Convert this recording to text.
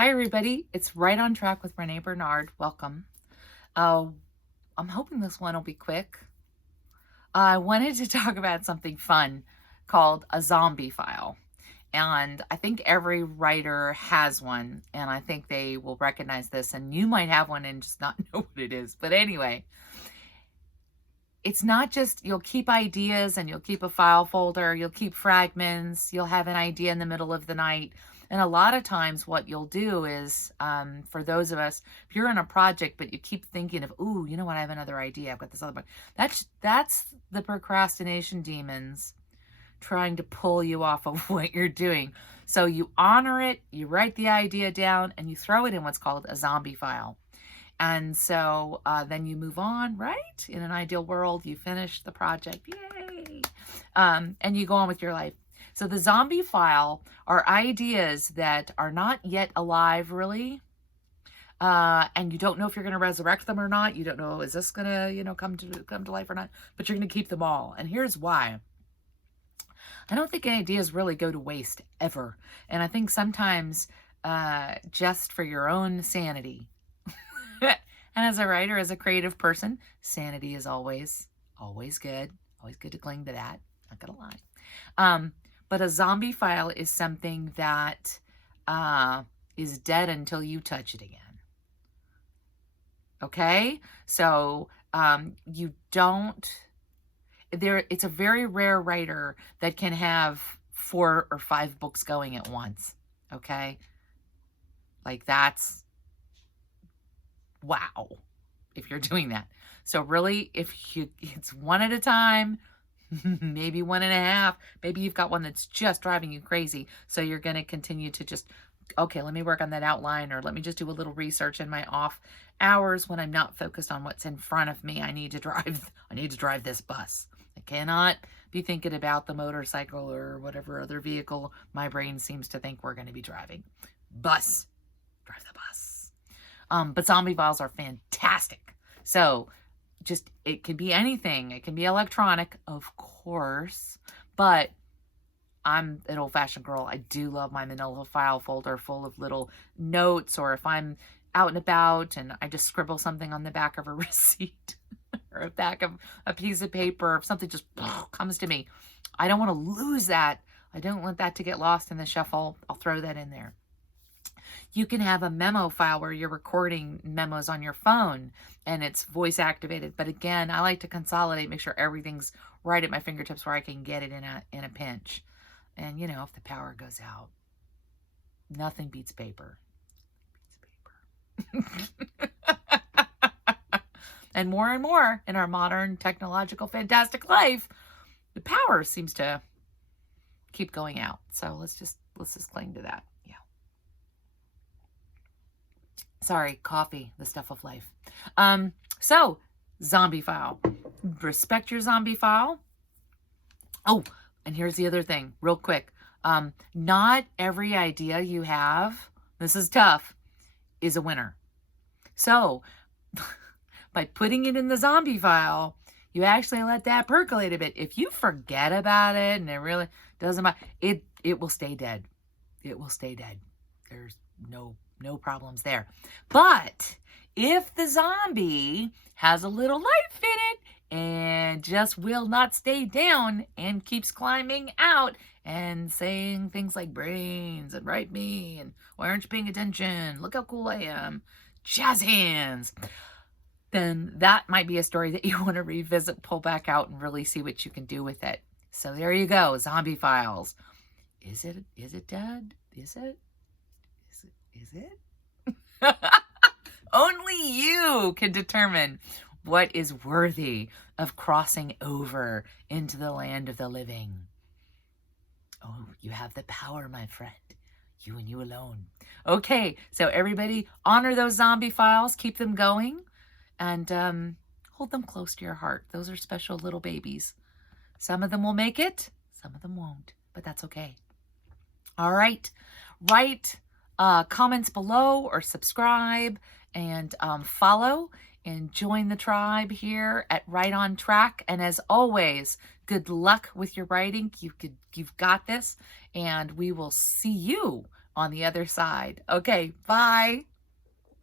Hi, everybody. It's Right on Track with Renee Bernard. Welcome. Uh, I'm hoping this one will be quick. I wanted to talk about something fun called a zombie file. And I think every writer has one, and I think they will recognize this, and you might have one and just not know what it is. But anyway, it's not just you'll keep ideas and you'll keep a file folder, you'll keep fragments, you'll have an idea in the middle of the night. And a lot of times what you'll do is, for those of us, if you're in a project, but you keep thinking of, ooh, you know what, I have another idea. I've got this other one. That's the procrastination demons trying to pull you off of what you're doing. So you honor it, you write the idea down, and you throw it in what's called a zombie file. And so then you move on, right? In an ideal world, you finish the project, yay! And you go on with your life. So the zombie file are ideas that are not yet alive, really. And you don't know if you're going to resurrect them or not. You don't know, is this going to, come to life or not? But you're going to keep them all. And here's why. I don't think ideas really go to waste ever. And I think sometimes just for your own sanity, and as a writer, as a creative person, sanity is always good. Always good to cling to that. Not gonna lie. But a zombie file is something that is dead until you touch it again. Okay? So you don't... It's a very rare writer that can have 4 or 5 books going at once. Okay? Like that's... wow, if you're doing that. So really, it's one at a time, maybe 1.5, maybe you've got one that's just driving you crazy. So you're going to continue to just, okay, let me work on that outline, or let me just do a little research in my off hours when I'm not focused on what's in front of me. I need to drive this bus. I cannot be thinking about the motorcycle or whatever other vehicle my brain seems to think we're going to be driving. Bus. Drive the bus. But zombie files are fantastic. So just, it can be anything. It can be electronic, of course, but I'm an old-fashioned girl. I do love my manila file folder full of little notes, or if I'm out and about and I just scribble something on the back of a receipt or the back of a piece of paper, if something just comes to me, I don't want to lose that. I don't want that to get lost in the shuffle. I'll throw that in there. You can have a memo file where you're recording memos on your phone and it's voice activated. But again, I like to consolidate, make sure everything's right at my fingertips where I can get it in a pinch. And if the power goes out, nothing beats paper. And more in our modern technological fantastic life, the power seems to keep going out. So let's just cling to that. Yeah. Sorry, coffee, the stuff of life. So zombie file. Respect your zombie file. Oh, and here's the other thing, real quick. Not every idea you have, this is tough, is a winner. So by putting it in the zombie file, you actually let that percolate a bit. If you forget about it and it really doesn't matter, it will stay dead. It will stay dead. There's no problems there. But if the zombie has a little life in it and just will not stay down and keeps climbing out and saying things like brains and write me and why aren't you paying attention? Look how cool I am. Jazz hands. Then that might be a story that you want to revisit, pull back out, and really see what you can do with it. So there you go, zombie files. Is it dead? Is it? Is it? Only you can determine what is worthy of crossing over into the land of the living. Oh, you have the power, my friend. You and you alone. Okay, so everybody honor those zombie files. Keep them going. And hold them close to your heart. Those are special little babies. Some of them will make it. Some of them won't. But that's okay. All right. Write comments below or subscribe and follow and join the tribe here at Right on Track. And as always, good luck with your writing. You've got this. And we will see you on the other side. Okay, bye.